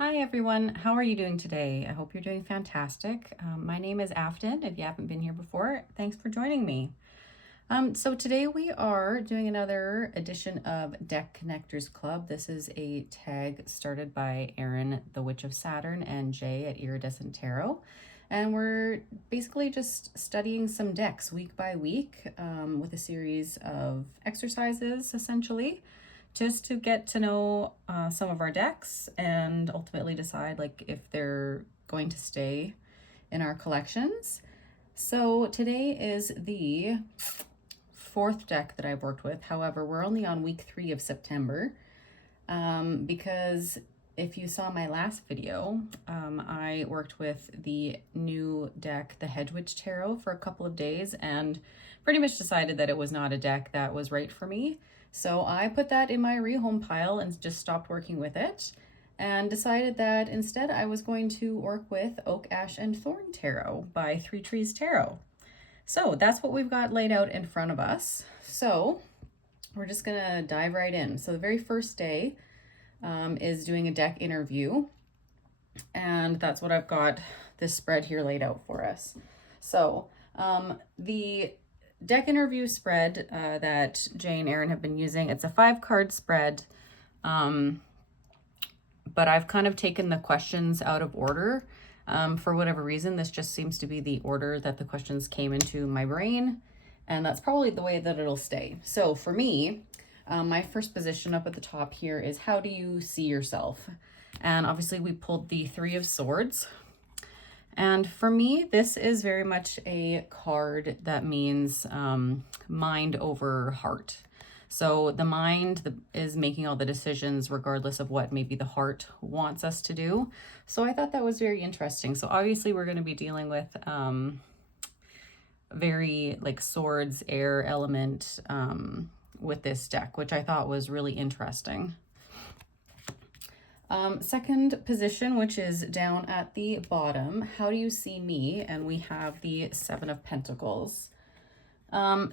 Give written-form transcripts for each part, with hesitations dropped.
Hi everyone, how are you doing today? I hope you're doing fantastic. My name is Afton. If you haven't been here before, thanks for joining me. So today we are doing another edition of Deck Connectors Club. This is a tag started by Erin, the Witch of Saturn, and Jay at Iridescent Tarot. And we're basically just studying some decks week by week with a series of exercises, essentially, just to get to know some of our decks and ultimately decide like if they're going to stay in our collections. So today is the fourth deck that I've worked with. However, we're only on week 3 of September because if you saw my last video, I worked with the new deck, the Hedge Witch Tarot, for a couple of days and pretty much decided that it was not a deck that was right for me. So I put that in my rehome pile and just stopped working with it and decided that instead I was going to work with Oak, Ash, and Thorn Tarot by Three Trees Tarot. So that's what we've got laid out in front of us. So we're just gonna dive right in. So the very first day is doing a deck interview, and that's what I've got this spread here laid out for us. So the deck interview spread that Jay and Erin have been using, it's a 5-card spread, but I've kind of taken the questions out of order. For whatever reason, this just seems to be the order that the questions came into my brain, and that's probably the way that it'll stay. So for me, my first position up at the top here is, how do you see yourself? And obviously we pulled the 3 of Swords. And for me, this is very much a card that means mind over heart. So the mind is making all the decisions regardless of what maybe the heart wants us to do. So I thought that was very interesting. So obviously we're going to be dealing with very like swords, air element with this deck, which I thought was really interesting. Second position, which is down at the bottom, how do you see me? And we have the 7 of Pentacles.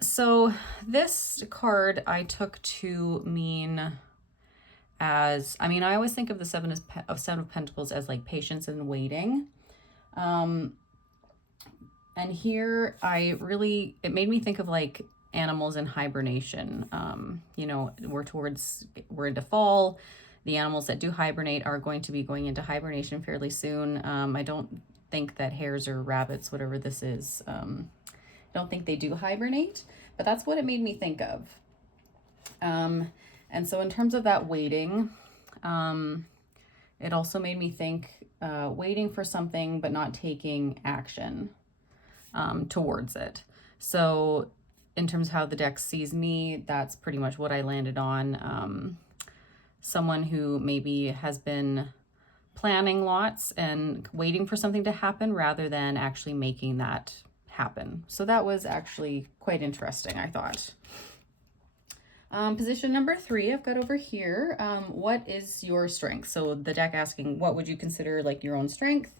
So this card I took to mean as, I always think of the 7 of Pentacles as like patience and waiting. And here it made me think of like animals in hibernation. We're into fall. The animals that do hibernate are going to be going into hibernation fairly soon. I don't think that hares or rabbits, whatever this is, don't think they do hibernate, but that's what it made me think of. And so in terms of that waiting, it also made me think waiting for something but not taking action towards it. So in terms of how the deck sees me, that's pretty much what I landed on. Someone who maybe has been planning lots and waiting for something to happen rather than actually making that happen. So that was actually quite interesting, I thought. Position number 3, I've got over here. What is your strength? So the deck asking, what would you consider like your own strength?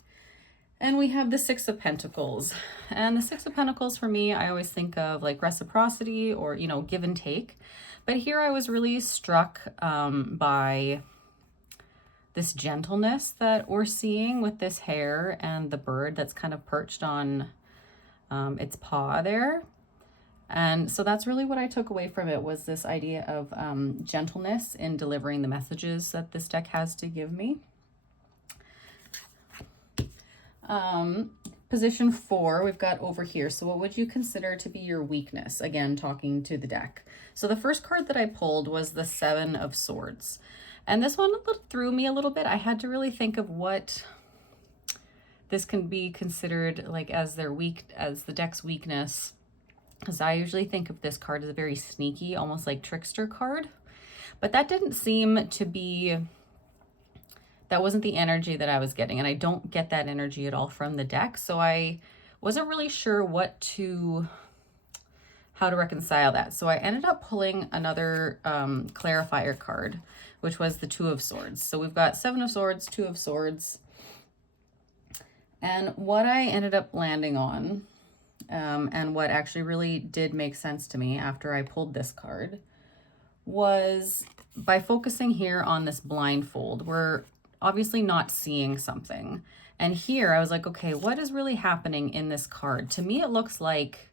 And we have the 6 of Pentacles. And the 6 of Pentacles for me, I always think of like reciprocity or, give and take. But here I was really struck by this gentleness that we're seeing with this hare and the bird that's kind of perched on its paw there. And so that's really what I took away from it, was this idea of gentleness in delivering the messages that this deck has to give me. Position 4, we've got over here. So what would you consider to be your weakness? Again, talking to the deck. So the first card that I pulled was the 7 of Swords. And this one threw me a little bit. I had to really think of what this can be considered like as the deck's weakness. Because I usually think of this card as a very sneaky, almost like trickster card. But that didn't seem to be, that wasn't the energy that I was getting. And I don't get that energy at all from the deck. So I wasn't really sure how to reconcile that. So I ended up pulling another clarifier card, which was the 2 of Swords. So we've got 7 of Swords, 2 of Swords. And what I ended up landing on, and what actually really did make sense to me after I pulled this card, was by focusing here on this blindfold. We're obviously not seeing something. And here I was like, okay, what is really happening in this card? To me, it looks like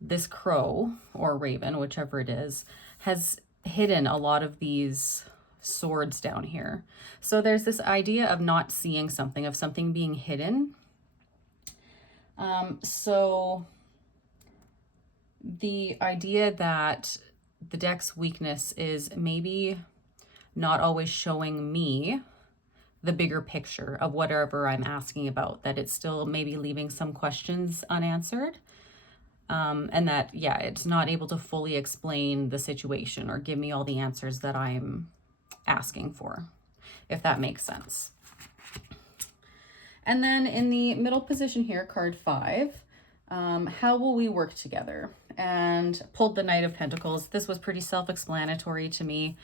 this crow or raven, whichever it is, has hidden a lot of these swords down here. So there's this idea of not seeing something, of something being hidden. So the idea that the deck's weakness is maybe not always showing me the bigger picture of whatever I'm asking about, that it's still maybe leaving some questions unanswered. And that, yeah, it's not able to fully explain the situation or give me all the answers that I'm asking for, if that makes sense. And then in the middle position here, card 5, how will we work together? And pulled the Knight of Pentacles. This was pretty self-explanatory to me,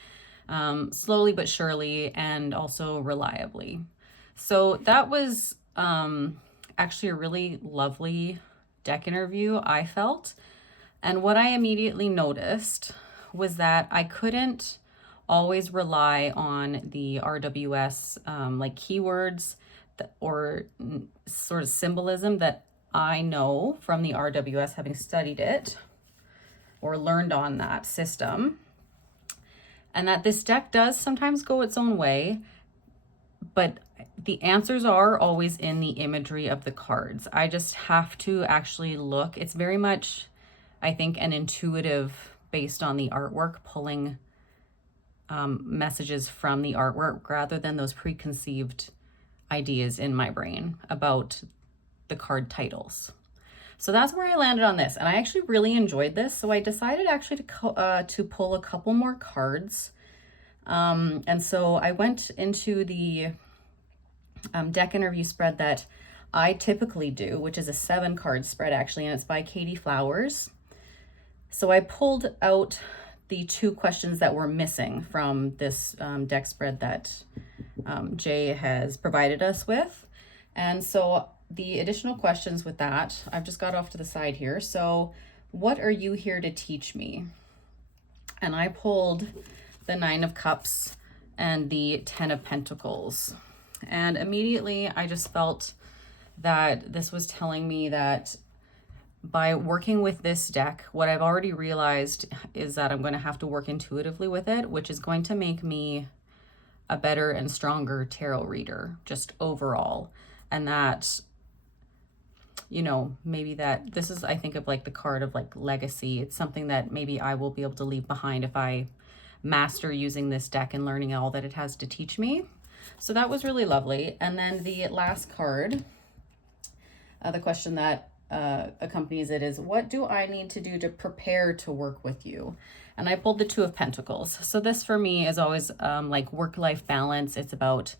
slowly but surely, and also reliably. So that was actually a really lovely deck interview, I felt. And what I immediately noticed was that I couldn't always rely on the RWS like keywords or sort of symbolism that I know from the RWS, having studied it or learned on that system. And that this deck does sometimes go its own way, but the answers are always in the imagery of the cards. I just have to actually look. It's very much, I think, an intuitive, based on the artwork, pulling messages from the artwork rather than those preconceived ideas in my brain about the card titles. So that's where I landed on this, and I actually really enjoyed this. So I decided actually to pull a couple more cards. And so I went into the deck interview spread that I typically do, which is a 7-card spread actually, and it's by Katey Flowers. So I pulled out the 2 questions that were missing from this deck spread that Jay has provided us with. And so the additional questions with that, I've just got off to the side here. So what are you here to teach me? And I pulled the 9 of Cups and the 10 of Pentacles. And immediately I just felt that this was telling me that by working with this deck, what I've already realized is that I'm going to have to work intuitively with it, which is going to make me a better and stronger tarot reader, just overall. And that, you know, maybe that this is, I think of like the card of like legacy. It's something that maybe I will be able to leave behind if I master using this deck and learning all that it has to teach me. So that was really lovely. And then the last card, the question that accompanies it is, what do I need to do to prepare to work with you? And I pulled the 2 of Pentacles. So this for me is always like work-life balance. It's about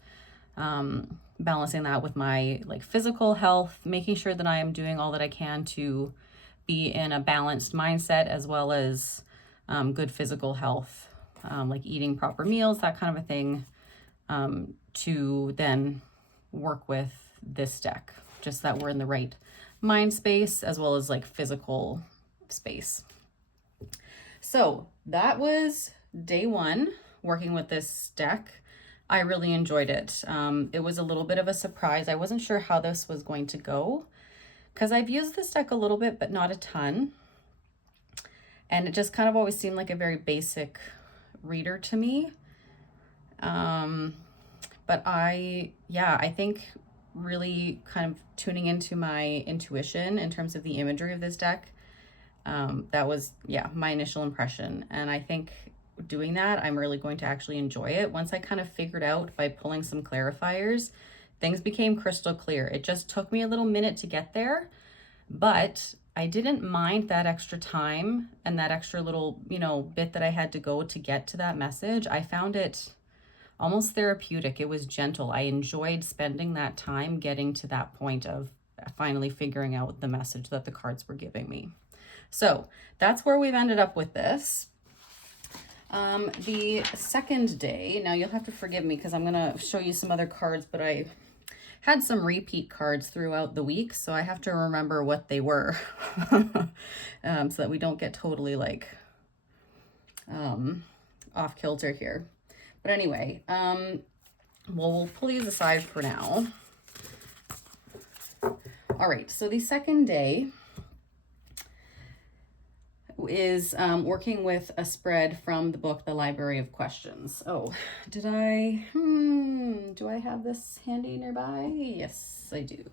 balancing that with my like physical health, making sure that I am doing all that I can to be in a balanced mindset, as well as good physical health, like eating proper meals, that kind of a thing, to then work with this deck, just that we're in the right mind space as well as like physical space. So that was day 1 working with this deck. I really enjoyed it. It was a little bit of a surprise. I wasn't sure how this was going to go because I've used this deck a little bit, but not a ton. And it just kind of always seemed like a very basic reader to me. But I think really kind of tuning into my intuition in terms of the imagery of this deck, that was, my initial impression. And I think doing that, I'm really going to actually enjoy it. Once I kind of figured out by pulling some clarifiers, things became crystal clear. It just took me a little minute to get there, but I didn't mind that extra time and that extra little, bit that I had to go to get to that message. I found it almost therapeutic. It was gentle. I enjoyed spending that time getting to that point of finally figuring out the message that the cards were giving me. So that's where we've ended up with this. The second day, now you'll have to forgive me because I'm going to show you some other cards, but I had some repeat cards throughout the week, so I have to remember what they were so that we don't get totally like off kilter here. But anyway, Well, we'll pull these aside for now. All right, so the second day is working with a spread from the book, The Library of Questions. Oh, did I, do I have this handy nearby? Yes, I do.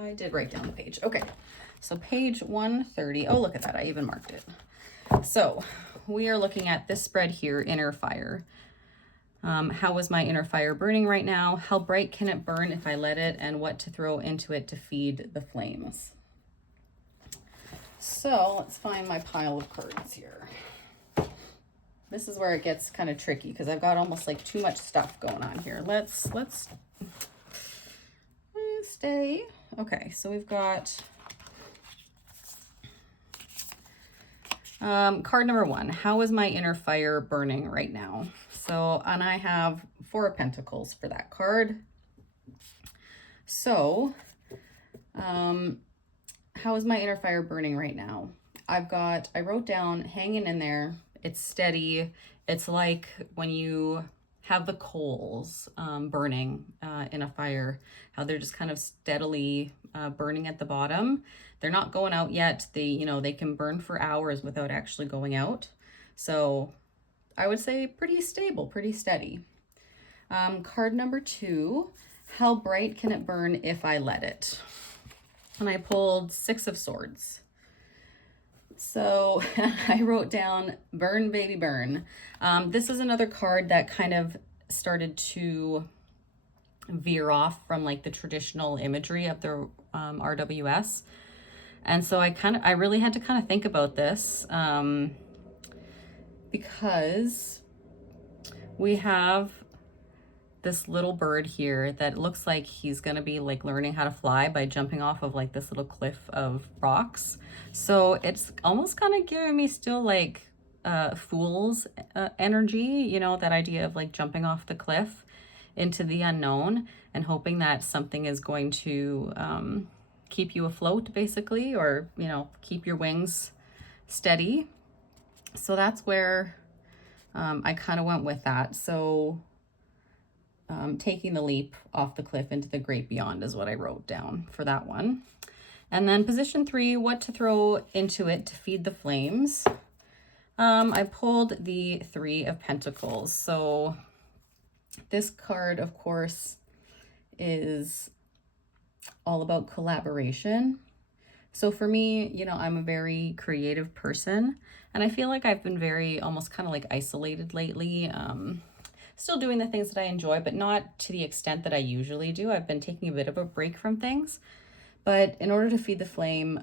I did write down the page. Okay, so page 130. Oh, look at that, I even marked it. So we are looking at this spread here, Inner Fire. How is my inner fire burning right now? How bright can it burn if I let it? And what to throw into it to feed the flames? So let's find my pile of cards here. This is where it gets kind of tricky because I've got almost like too much stuff going on here. Let's stay. Okay, so we've got card number 1. How is my inner fire burning right now? So, and I have 4 of Pentacles for that card. So, how is my inner fire burning right now? I wrote down hanging in there. It's steady. It's like when you have the coals burning in a fire, how they're just kind of steadily burning at the bottom. They're not going out yet. They can burn for hours without actually going out. So I would say pretty stable, pretty steady. Card number 2, how bright can it burn if I let it? And I pulled 6 of Swords. So I wrote down burn, baby, burn. This is another card that kind of started to veer off from like the traditional imagery of the RWS. And so I really had to kind of think about this because we have this little bird here that looks like he's gonna be like learning how to fly by jumping off of like this little cliff of rocks. So it's almost kind of giving me still like fool's energy, you know, that idea of like jumping off the cliff into the unknown and hoping that something is going to keep you afloat basically, or, you know, keep your wings steady. So that's where I kind of went with that. So taking the leap off the cliff into the great beyond is what I wrote down for that one. And then position 3, what to throw into it to feed the flames. I pulled the 3 of Pentacles. So this card, of course, is all about collaboration. So for me, you know, I'm a very creative person, and I feel like I've been very almost kind of like isolated lately. Still doing the things that I enjoy, but not to the extent that I usually do. I've been taking a bit of a break from things. But in order to feed the flame,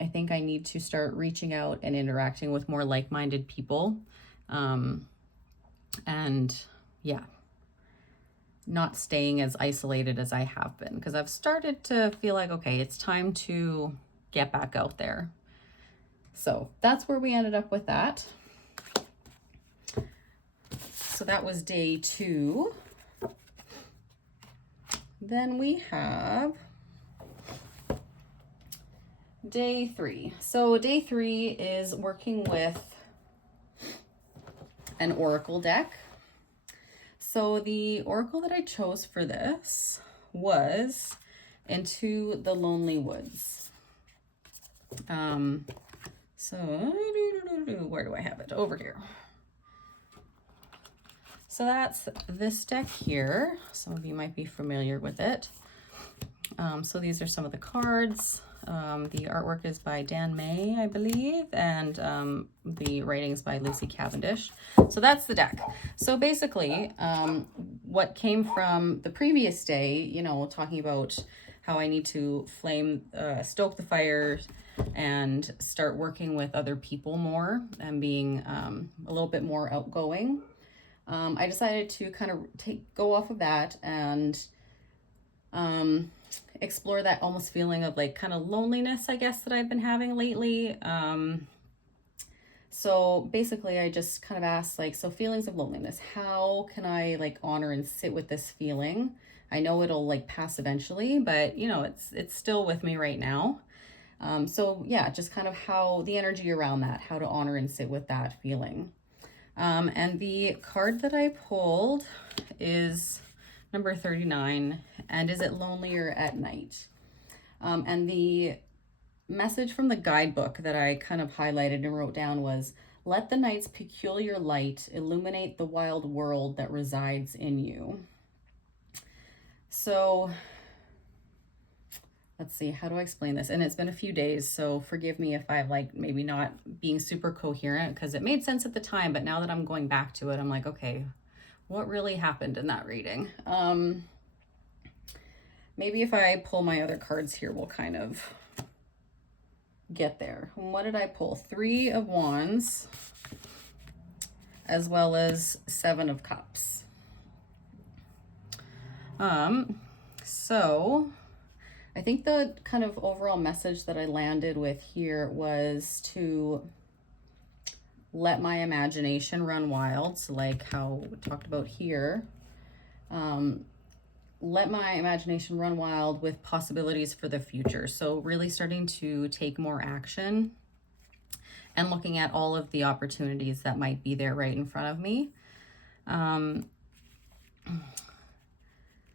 I think I need to start reaching out and interacting with more like-minded people. And yeah, not staying as isolated as I have been, because I've started to feel like, okay, it's time to get back out there. So that's where we ended up with that. So that was day 2. Then we have day 3. So day 3 is working with an oracle deck. So the oracle that I chose for this was Into the Lonely Woods. So where do I have it? Over here. So that's this deck here. Some of you might be familiar with it. So these are some of the cards. The artwork is by Dan May, I believe, and the writings by Lucy Cavendish. So that's the deck. So basically, what came from the previous day, you know, talking about how I need to stoke the fire and start working with other people more and being a little bit more outgoing. I decided to kind of go off of that and explore that almost feeling of like kind of loneliness, I guess, that I've been having lately. So basically I just kind of asked, like, so feelings of loneliness, how can I like honor and sit with this feeling? I know it'll like pass eventually, but you know, it's still with me right now. So yeah, just kind of how the energy around that, how to honor and sit with that feeling. And the card that I pulled is number 39, and is it lonelier at night? And the message from the guidebook that I kind of highlighted and wrote down was, let the night's peculiar light illuminate the wild world that resides in you. So let's see, how do I explain this? And it's been a few days, so forgive me if I'm like maybe not being super coherent, because it made sense at the time, but now that I'm going back to it, I'm like, okay, what really happened in that reading? Maybe if I pull my other cards here, we'll kind of get there. What did I pull? 3 of Wands, as well as 7 of Cups. So I think the kind of overall message that I landed with here was to let my imagination run wild. So like how we talked about here, let my imagination run wild with possibilities for the future. So really starting to take more action and looking at all of the opportunities that might be there right in front of me.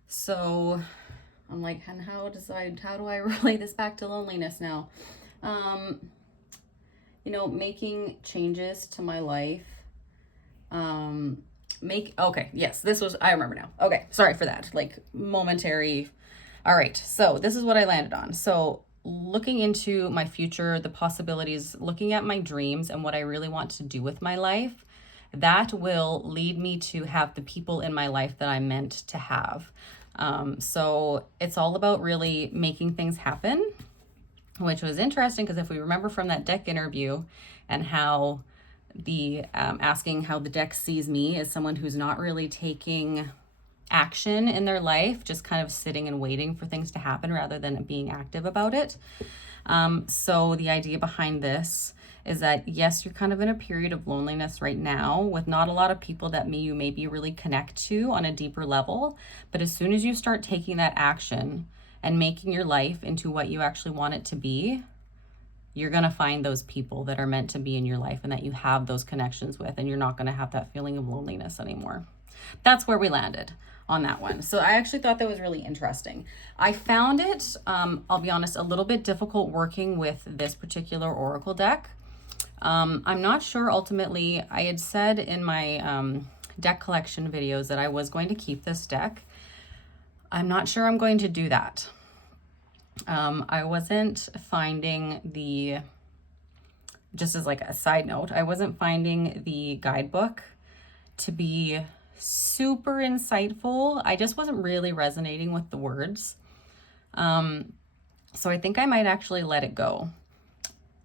So I'm like, and how do I relate this back to loneliness now? You know, making changes to my life. Okay, yes, I remember now. Okay, sorry for that, like momentary. All right, so this is what I landed on. So looking into my future, the possibilities, looking at my dreams and what I really want to do with my life, that will lead me to have the people in my life that I'm meant to have. So it's all about really making things happen, which was interesting because if we remember from that deck interview and how the asking how the deck sees me as someone who's not really taking action in their life, just kind of sitting and waiting for things to happen rather than being active about it. So the idea behind this is that, yes, you're kind of in a period of loneliness right now with not a lot of people that you maybe really connect to on a deeper level. But as soon as you start taking that action and making your life into what you actually want it to be, you're going to find those people that are meant to be in your life and that you have those connections with, and you're not going to have that feeling of loneliness anymore. That's where we landed on that one. So I actually thought that was really interesting. I found it, I'll be honest, a little bit difficult working with this particular oracle deck. I'm not sure ultimately. I had said in my deck collection videos that I was going to keep this deck. I'm not sure I'm going to do that. I wasn't finding just as like a side note, I wasn't finding the guidebook to be super insightful. I just wasn't really resonating with the words. So I think I might actually let it go.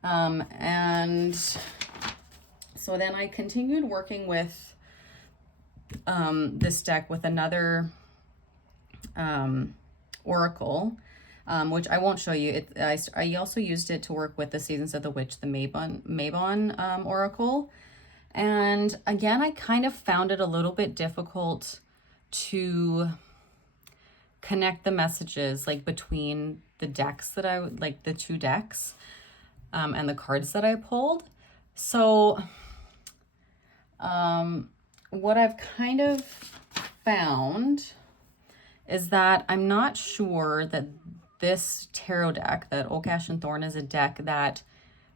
And so then I continued working with this deck with another oracle, which I won't show you. I also used it to work with the Seasons of the Witch, the Mabon oracle. And again, I kind of found it a little bit difficult to connect the messages like between the decks that like the 2 decks and the cards that I pulled. So what I've kind of found is that I'm not sure that this tarot deck, that Oak, Ash, and Thorn, is a deck that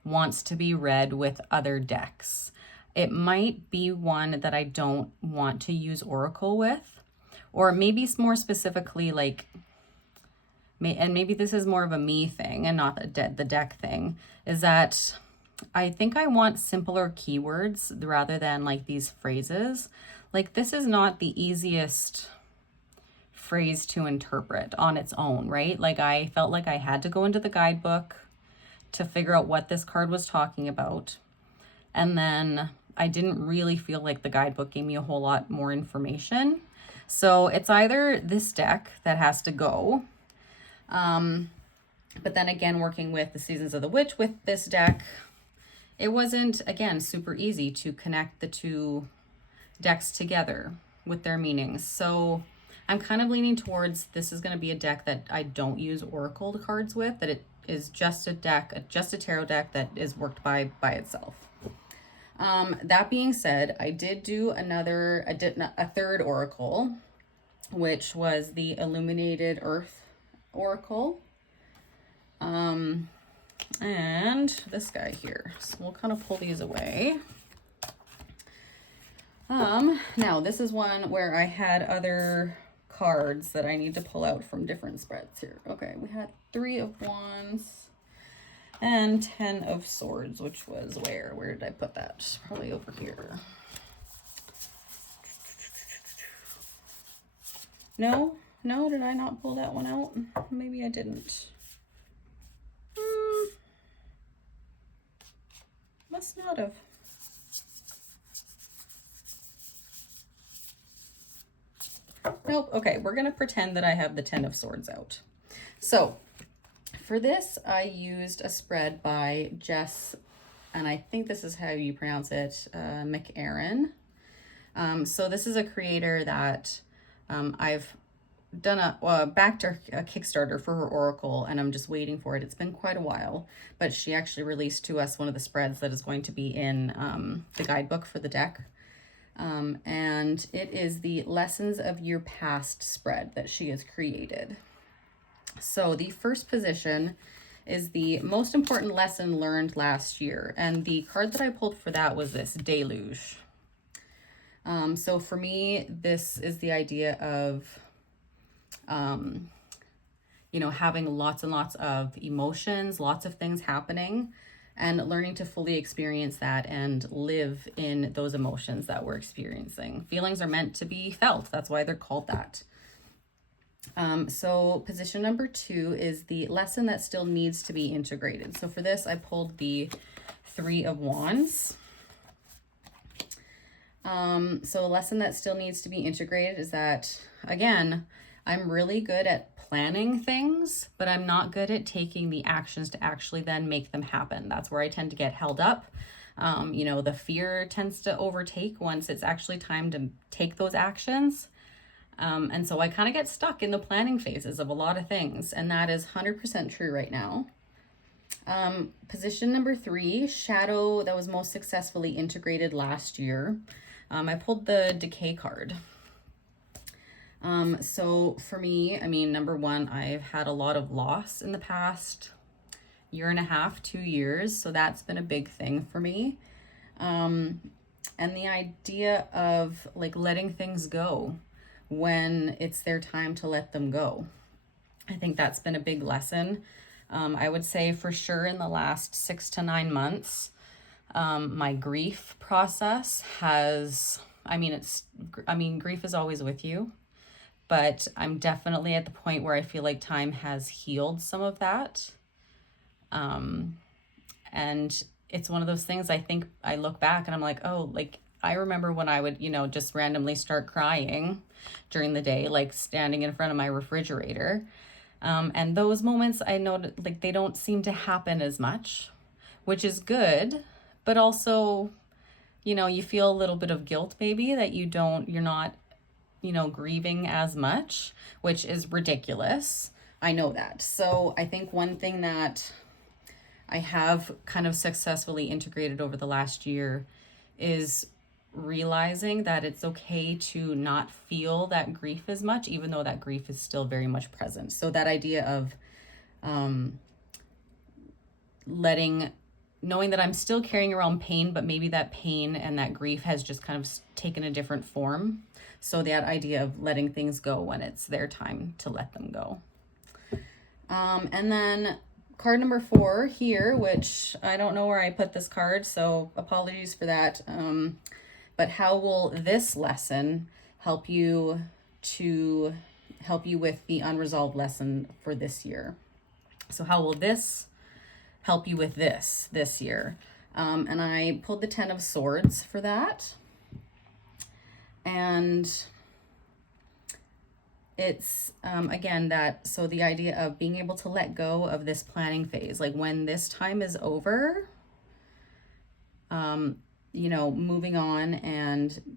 wants to be read with other decks. It might be one that I don't want to use oracle with, or maybe more specifically like, and maybe this is more of a me thing and not the deck thing, is that I think I want simpler keywords rather than like these phrases. Like this is not the easiest phrase to interpret on its own, right? Like I felt like I had to go into the guidebook to figure out what this card was talking about. And then I didn't really feel like the guidebook gave me a whole lot more information. So it's either this deck that has to go. But then again, working with the Seasons of the Witch with this deck, it wasn't, again, super easy to connect the 2 decks together with their meanings. So I'm kind of leaning towards this is going to be a deck that I don't use oracle cards with, that it is just a deck, just a tarot deck that is worked by itself. That being said, I did do a third oracle, which was the Illuminated Earth Oracle. And this guy here. So we'll kind of pull these away. Now this is one where I had other cards that I need to pull out from different spreads here. Okay, we had 3 of Wands and 10 of Swords, which was where? Where did I put that? Probably over here. No, did I not pull that one out? Maybe I didn't. Must not have. Nope. Okay, we're gonna pretend that I have the 10 of Swords out. So for this, I used a spread by Jess, and I think this is how you pronounce it, McErin. So this is a creator that I've done backed a Kickstarter for her Oracle, and I'm just waiting for it. It's been quite a while, but she actually released to us one of the spreads that is going to be in the guidebook for the deck. And it is the Lessons of Your Past spread that she has created. So the first position is the most important lesson learned last year. And the card that I pulled for that was this Deluge. So for me, this is the idea of, you know, having lots and lots of emotions, lots of things happening, and learning to fully experience that and live in those emotions that we're experiencing. Feelings are meant to be felt. That's why they're called that. So position number 2 is the lesson that still needs to be integrated. So for this, I pulled the 3 of Wands. So a lesson that still needs to be integrated is that, again, I'm really good at planning things, but I'm not good at taking the actions to actually then make them happen. That's where I tend to get held up. You know, the fear tends to overtake once it's actually time to take those actions. And so I kind of get stuck in the planning phases of a lot of things, and that is 100% true right now. Position number 3, shadow that was most successfully integrated last year. I pulled the Decay card. So for me, I mean, number 1, I've had a lot of loss in the past year and a half, 2 years. So that's been a big thing for me. And the idea of like letting things go when it's their time to let them go. I think that's been a big lesson. I would say for sure in the last 6 to 9 months, my grief process has, grief is always with you, but I'm definitely at the point where I feel like time has healed some of that. And it's one of those things I think I look back and I'm like, oh, like I remember when I would, you know, just randomly start crying during the day, like standing in front of my refrigerator. And those moments I know like they don't seem to happen as much, which is good, but also, you know, you feel a little bit of guilt maybe that you're not, you know, grieving as much, which is ridiculous. I know that. So I think one thing that I have kind of successfully integrated over the last year is realizing that it's okay to not feel that grief as much, even though that grief is still very much present. So that idea of knowing that I'm still carrying around pain, but maybe that pain and that grief has just kind of taken a different form. So that idea of letting things go when it's their time to let them go. And then card number 4 here, which I don't know where I put this card, so apologies for that. But how will this lesson help you with the unresolved lesson for this year? So how will this help you with this year? And I pulled the 10 of Swords for that. And it's, again, so the idea of being able to let go of this planning phase, like when this time is over, you know, moving on and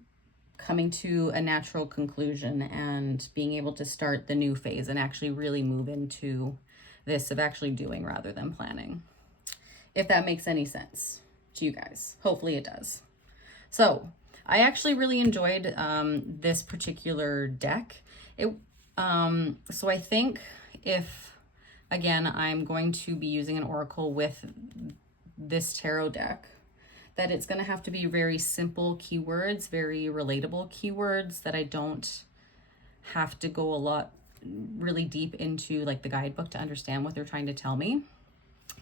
coming to a natural conclusion and being able to start the new phase and actually really move into this of actually doing rather than planning. If that makes any sense to you guys. Hopefully it does. So I actually really enjoyed this particular deck. So I think if, again, I'm going to be using an oracle with this tarot deck, that it's going to have to be very simple keywords, very relatable keywords, that I don't have to go a lot really deep into like the guidebook to understand what they're trying to tell me.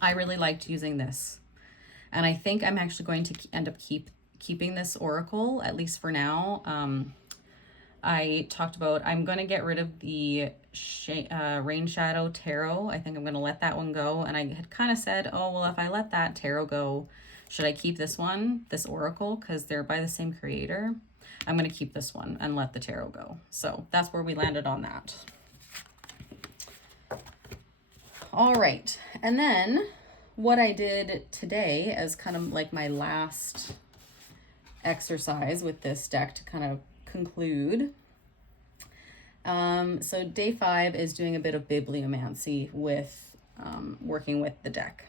I really liked using this. And I think I'm actually going to end up keeping this oracle, at least for now. I talked about, I'm going to get rid of the Rain Shadow Tarot. I think I'm going to let that one go. And I had kind of said, oh, well, if I let that tarot go, should I keep this one, this oracle? Because they're by the same creator. I'm going to keep this one and let the tarot go. So that's where we landed on that. All right. And then what I did today as kind of like my last exercise with this deck to kind of conclude. So day 5 is doing a bit of bibliomancy with working with the deck.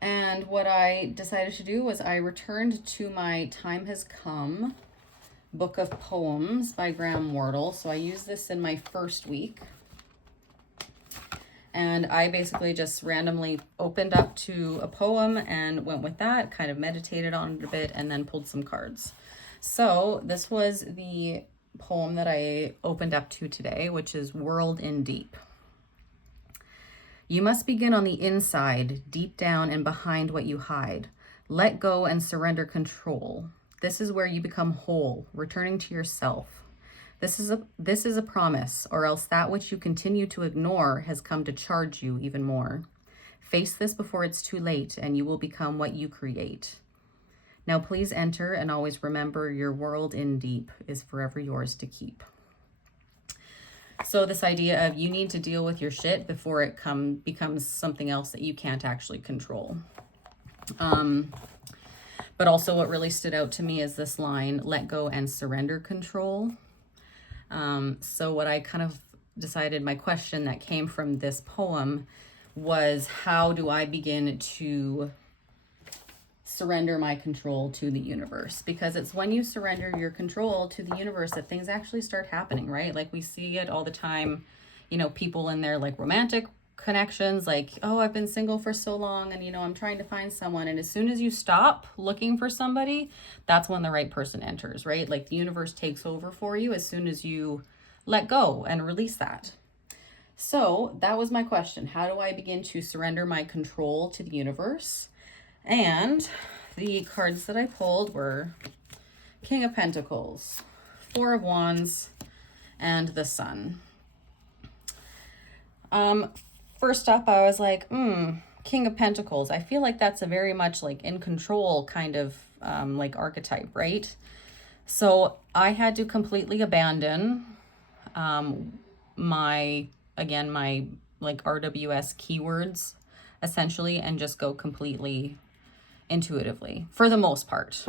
And what I decided to do was I returned to my Time Has Come book of poems by Wardle. So I used this in my first week. And I basically just randomly opened up to a poem and went with that, kind of meditated on it a bit, and then pulled some cards. So this was the poem that I opened up to today, which is World in Deep. You must begin on the inside, deep down and behind what you hide. Let go and surrender control. This is where you become whole, returning to yourself. This is a promise, or else that which you continue to ignore has come to charge you even more. Face this before it's too late, and you will become what you create. Now please enter, and always remember your world in deep is forever yours to keep. So this idea of you need to deal with your shit before it becomes something else that you can't actually control. But also what really stood out to me is this line, let go and surrender control. So what I kind of decided, my question that came from this poem was, how do I begin to surrender my control to the universe? Because it's when you surrender your control to the universe that things actually start happening, right? Like we see it all the time, you know, people in their like romantic connections, like, oh, I've been single for so long and, you know, I'm trying to find someone. And as soon as you stop looking for somebody, that's when the right person enters, right? Like the universe takes over for you as soon as you let go and release that. So that was my question. How do I begin to surrender my control to the universe? And the cards that I pulled were King of Pentacles, Four of Wands, and the Sun. First up, I was like, King of Pentacles. I feel like that's a very much like in control kind of like archetype, right? So I had to completely abandon my like RWS keywords essentially and just go completely intuitively for the most part.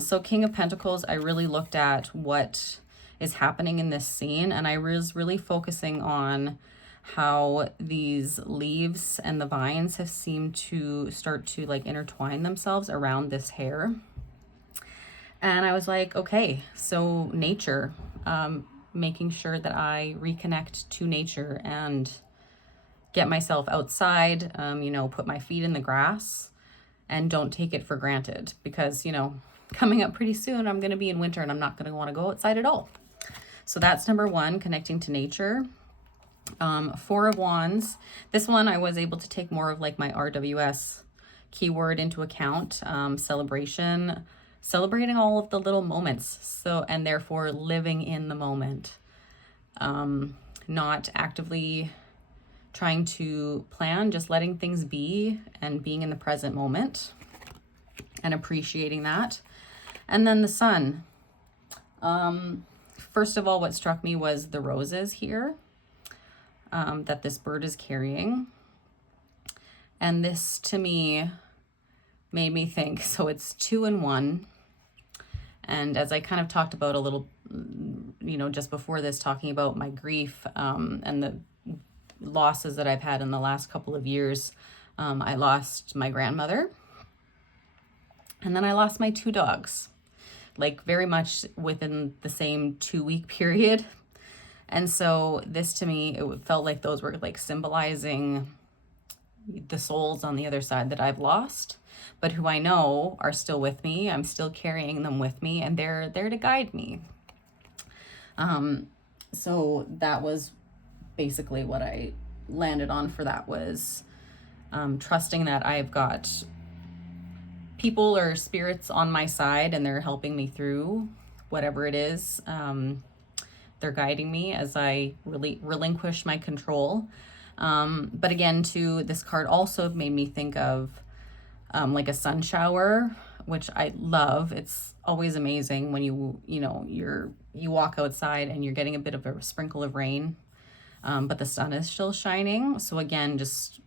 So King of Pentacles, I really looked at what is happening in this scene, and I was really focusing on how these leaves and the vines have seemed to start to like intertwine themselves around this hair. And I was like, okay, so nature, making sure that I reconnect to nature and get myself outside, you know, put my feet in the grass and don't take it for granted, because, you know, coming up pretty soon, I'm going to be in winter and I'm not going to want to go outside at all. So that's number 1, connecting to nature. Four of Wands. This one I was able to take more of like my RWS keyword into account. Celebration, celebrating all of the little moments. So, and therefore living in the moment. Not actively trying to plan, just letting things be and being in the present moment and appreciating that. And then the Sun. First of all, what struck me was the roses here. That this bird is carrying. And this to me made me think, so it's 2 in 1. And as I kind of talked about a little, you know, just before this, talking about my grief and the losses that I've had in the last couple of years, I lost my grandmother And then I lost my 2 dogs, like very much within the same 2-week period. And so this to me, it felt like those were like symbolizing the souls on the other side that I've lost, but who I know are still with me. I'm still carrying them with me, and they're there to guide me. So that was basically what I landed on for that, was trusting that I've got people or spirits on my side, and they're helping me through whatever it is. They're guiding me as I really relinquish my control. But again, too, this card also made me think of like a sun shower, which I love. It's always amazing when you walk outside and you're getting a bit of a sprinkle of rain, but the sun is still shining. So again, just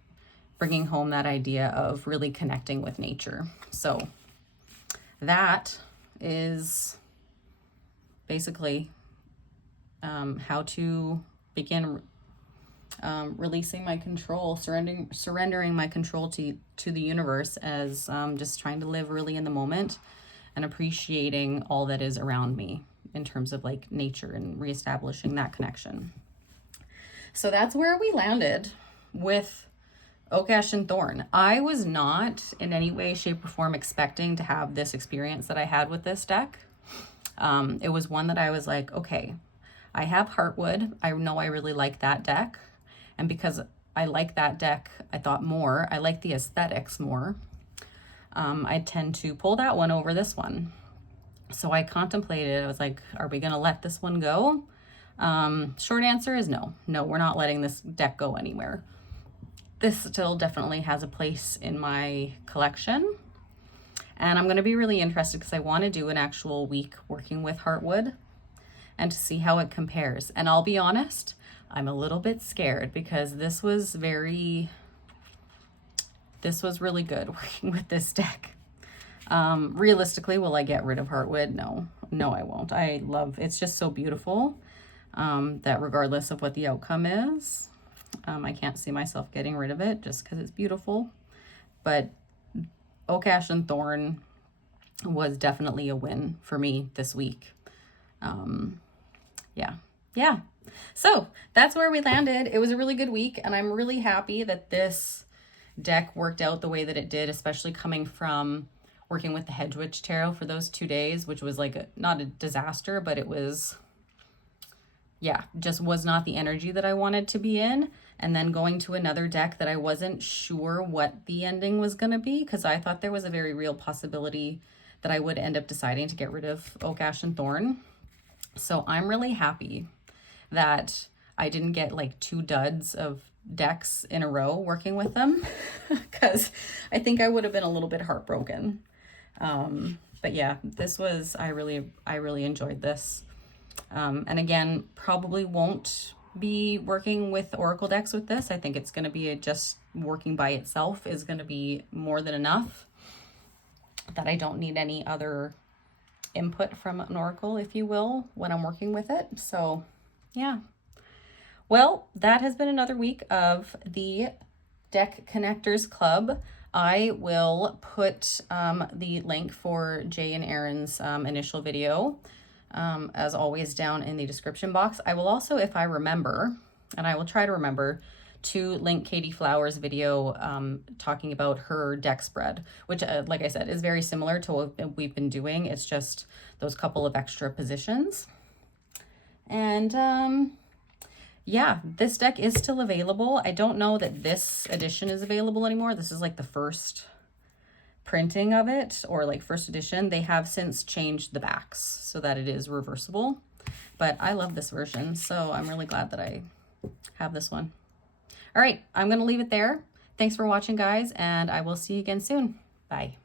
bringing home that idea of really connecting with nature. So that is basically how to begin releasing my control, surrendering my control to the universe, as just trying to live really in the moment and appreciating all that is around me in terms of like nature and reestablishing that connection. So that's where we landed with Oak, Ash, and Thorn. I was not in any way, shape, or form expecting to have this experience that I had with this deck. It was one that I was like, okay, I have Heartwood. I know I really like that deck. And because I like that deck, I thought more, I like the aesthetics more. I tend to pull that one over this one. So I contemplated, I was like, are we going to let this one go? Short answer is no. No, we're not letting this deck go anywhere. This still definitely has a place in my collection. And I'm going to be really interested because I want to do an actual week working with Heartwood and to see how it compares. And I'll be honest, I'm a little bit scared because this was really good working with this deck. Realistically, will I get rid of Heartwood? No, I won't. It's just so beautiful that regardless of what the outcome is, I can't see myself getting rid of it just because it's beautiful. But Oak, Ash, and Thorn was definitely a win for me this week. Yeah. So that's where we landed. It was a really good week, and I'm really happy that this deck worked out the way that it did, especially coming from working with the Hedge Witch Tarot for those 2 days, which was like not a disaster, but it was, just was not the energy that I wanted to be in. And then going to another deck that I wasn't sure what the ending was going to be, because I thought there was a very real possibility that I would end up deciding to get rid of Oak, Ash, and Thorn. So I'm really happy that I didn't get like 2 duds of decks in a row working with them, because I think I would have been a little bit heartbroken. But yeah, this was, I really enjoyed this. And again, probably won't be working with Oracle decks with this. I think it's going to be just working by itself is going to be more than enough, that I don't need any other input from an Oracle, if you will, when I'm working with it. So yeah. Well, that has been another week of the Deck Connectors Club. I will put the link for Jay and Erin's initial video, as always, down in the description box. I will also, if I remember, and I will try to remember, to link Katey Flower's video talking about her deck spread, which, like I said, is very similar to what we've been doing. It's just those couple of extra positions. And yeah, this deck is still available. I don't know that this edition is available anymore. This is like the first printing of it, or like first edition. They have since changed the backs so that it is reversible, but I love this version, so I'm really glad that I have this one. All right, I'm going to leave it there. Thanks for watching, guys, and I will see you again soon. Bye.